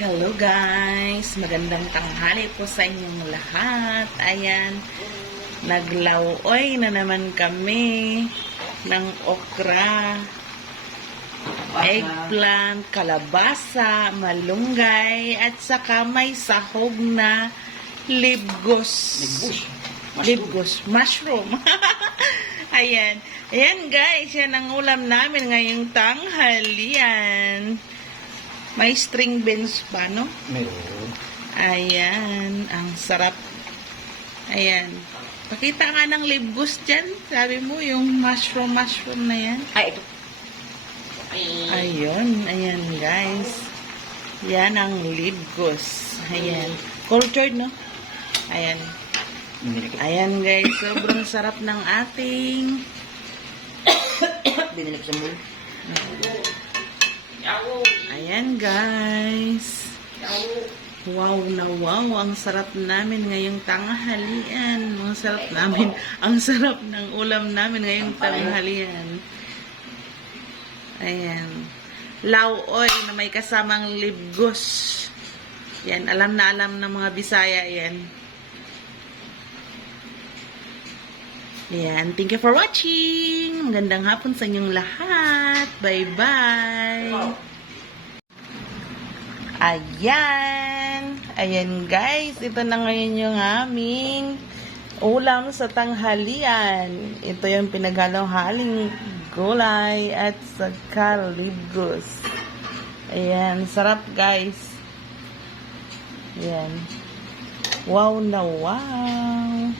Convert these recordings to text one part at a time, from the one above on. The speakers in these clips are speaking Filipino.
Hello guys! Magandang tanghali po sa inyong lahat. Ayan, naglauoy na naman kami ng okra, eggplant, kalabasa, malunggay, at saka may sahog na libgos. Libgos. Mushroom. Ayan. Ayan guys, yan ang ulam namin ngayong tanghalian. May string beans pa, no? Meron. Ayan. Ang sarap. Ayan. Pakita nga ng libgos dyan. Sabi mo, yung mushroom na yan. Ay, ito. Ayun. Ayan, guys. Yan ang libgos. Ayan. Cultured, no? Ayan. Ayan, guys. Sobrang sarap ng ating Binili ko sa mall. Ayan, guys. Wow na wow. Ang sarap namin ngayong tanghalian. Ang sarap namin. Ang sarap ng ulam namin ngayong tanghalian. Ayan. Lauoy na may kasamang libgos. Yan. Alam na alam ng mga Bisaya yan. Yan. Thank you for watching. Magandang hapon sa inyong lahat. Bye-bye. Ayan. Ayan guys. Ito na ngayon yung aming ulam sa tanghalian. Ito yung pinaghalong-haling gulay at saka libgos. Ayan. Sarap guys. Ayan. Wow na wow.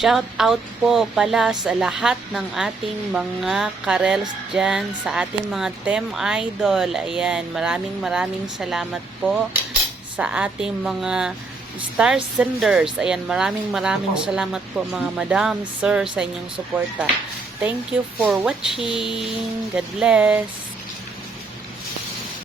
Shout out po pala sa lahat ng ating mga karels dyan, sa ating mga Team Idol. Ayan, maraming salamat po sa ating mga star senders. Ayan, maraming salamat po mga madam, sir, sa inyong suporta. Thank you for watching. God bless.